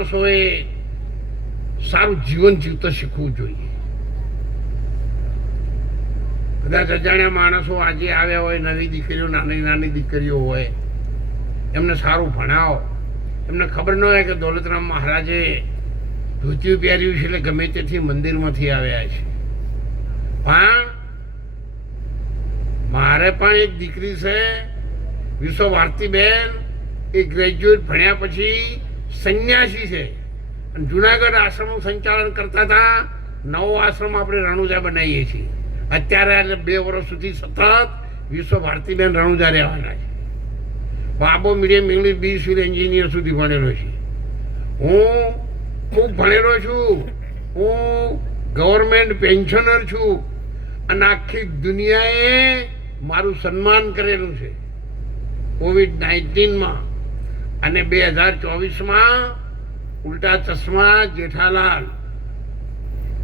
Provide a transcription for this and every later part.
માણસોએ સારું જીવન જીવતા શીખવું જોઈએ. કદાચ અજાણ્યા માણસો આજે આવ્યા હોય, નવી દીકરીઓ, નાની નાની દીકરીઓ હોય, એમને સારું ભણાવો. એમને ખબર ન હોય કે દોલતરામ મહારાજે ધોતિયું પહેર્યું છે એટલે ગમે તેથી મંદિરમાંથી આવ્યા છે. પણ મારે પણ એક દીકરી છે વિશ્વ ભારતીબેન એ ગ્રેજ્યુએટ ભણ્યા પછી સંન્યાસી છે. અને જુનાગઢ આશ્રમનું સંચાલન કરતા હતા. નવો આશ્રમ આપણે રણુજા બનાવીએ છીએ. અત્યારે બે વર્ષ સુધી સતત વિશ્વ ભારતીબેન રણુજા રહેવાના છે. બાબો medium English B civil engineer સુધી ભણેલો છે. હું ખૂબ ભણેલો છું. હું ગવર્મેન્ટ પેન્શનર છું. અને આખી દુનિયાએ મારું સન્માન કરેલું છે. કોવિડ નાઇન્ટીનમાં અને બે હજાર ચોવીસમાં ઉલટા ચશ્મા જેઠાલાલ.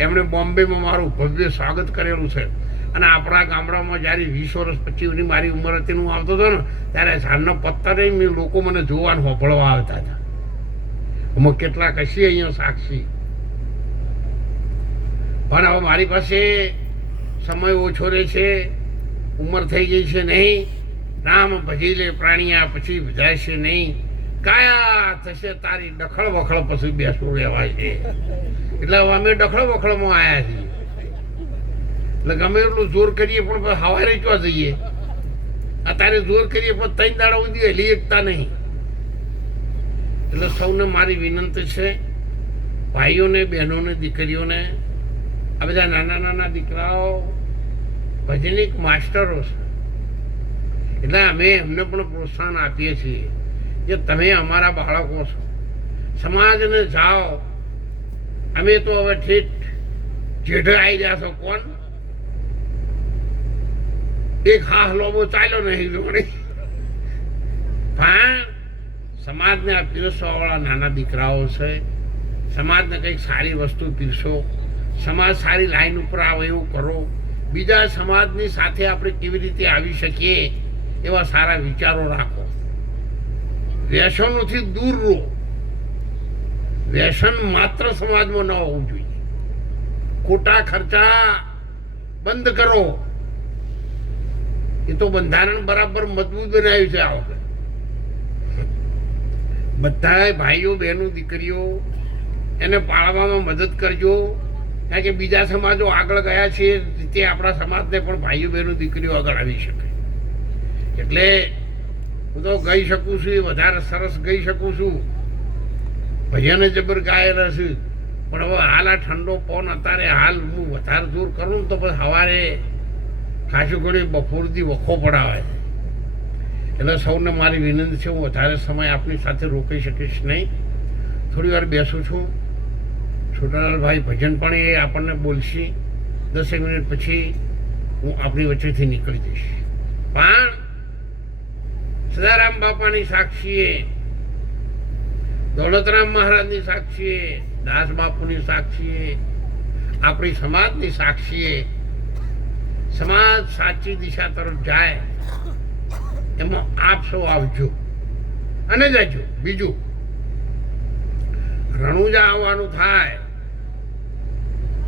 એમણે બોમ્બેમાં મારું ભવ્ય સ્વાગત કરેલું છે. અને આપણા ગામડામાં જ્યારે વીસ વર્ષ પછી મારી ઉંમર હતી હું આવતો હતો ને, ત્યારે સાંજનો પત્તર લોકો મને જોવાનું હોભળવા આવતા હતા. અમુક કેટલાક હશે અહીંયા સાક્ષી. પણ હવે મારી પાસે સમય ઓછો રહે છે, ઉંમર થઈ ગઈ છે નહીં. નામ ભજી લે પ્રાણીયા પછી ભજાય છે નહીં. કાયા થશે તારી ડખળ વખળ પછી બેસવું રહેવાય છે. એટલે હવે અમે ડખળ વખળમાં આવ્યા છીએ. એટલે ગમે એટલું જોર કરીએ પણ હવારે ચો જઈએ? અત્યારે જોર કરીએ પણ ત્રણ દાડા સુધી હલી એકતા નહીં. એટલે સૌને મારી વિનંતી છે, ભાઈઓને, બહેનોને, દીકરીઓને, આ બધા નાના નાના દીકરાઓ, ભજનિક માસ્ટરો છે. એટલે અમે એમને પણ પ્રોત્સાહન આપીએ છીએ. કે તમે અમારા બાળકો છો. સમાજને જાઓ. અમે તો હવે ઠેઠ જેઠે આવી ગયા છો. કોણ? એક હાથ લોબો ચાલ્યો નહીં જોડે પણ સમાજને આ પીરસવાવાળા નાના દીકરાઓ છે. સમાજને કંઈક સારી વસ્તુ પીરસો. સમાજ સારી લાઈન ઉપર આવે, એવું કરો. બીજા સમાજની સાથે આપણે કેવી રીતે આવી શકીએ એવા સારા વિચારો રાખો. વ્યસનોથી દૂર રહો. વ્યસન માત્ર સમાજમાં ન હોવું જોઈએ. ખોટા ખર્ચા બંધ કરો. એ તો બંધારણ બરાબર મજબૂત બનાવ્યું છે આ વખતે. બધા ભાઈઓ, બહેનો, દીકરીઓ એને પાળવામાં મદદ કરજો. કારણ કે બીજા સમાજો આગળ ગયા છે, તે આપણા સમાજને પણ ભાઈઓ, બહેનો, દીકરીઓ આગળ આવી શકે. એટલે હું તો ગઈ શકું છું વધારે સરસ ગઈ શકું છું. ભજન જબર ગાયેલા હશે પણ હવે હાલ આ ઠંડો પવન અત્યારે હાલ હું વધારે દૂર કરું તો પછી સવારે ખાસું ઘણી બપોરથી વખો પડાવે. એટલે સૌને મારી વિનંતી છે, હું વધારે સમય આપની સાથે રોકાઈ શકીશ નહીં. થોડી વાર બેસું છું. છોટાલાલભાઈ ભજન પણ એ આપણને બોલશે. દસેક મિનિટ પછી હું આપણી વચ્ચેથી નીકળી જઈશ. પણ સદારામ બાપાની સાક્ષીએ, દોલતરામ મહારાજની સાક્ષીએ, દાસ બાપુની સાક્ષીએ, આપણી સમાજની સાક્ષીએ, સમાજ સાચી દિશા તરફ જાય, એમાં આપ સૌ આવજો. અને જજો, બીજું, રણુજા આવવાનું થાય,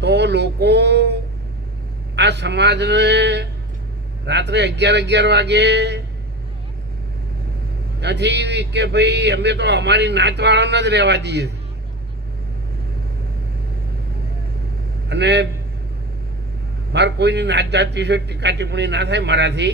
તો લોકો આ સમાજને રાત્રે અગિયાર અગિયાર વાગે ત્યાંથી કે ભાઈ અમે તો અમારી નાતવાળાને જ રહેવા દઈએ અને મારે કોઈની નાત જાત વિશે ટીકા ટિપ્પણી ના થાય મારાથી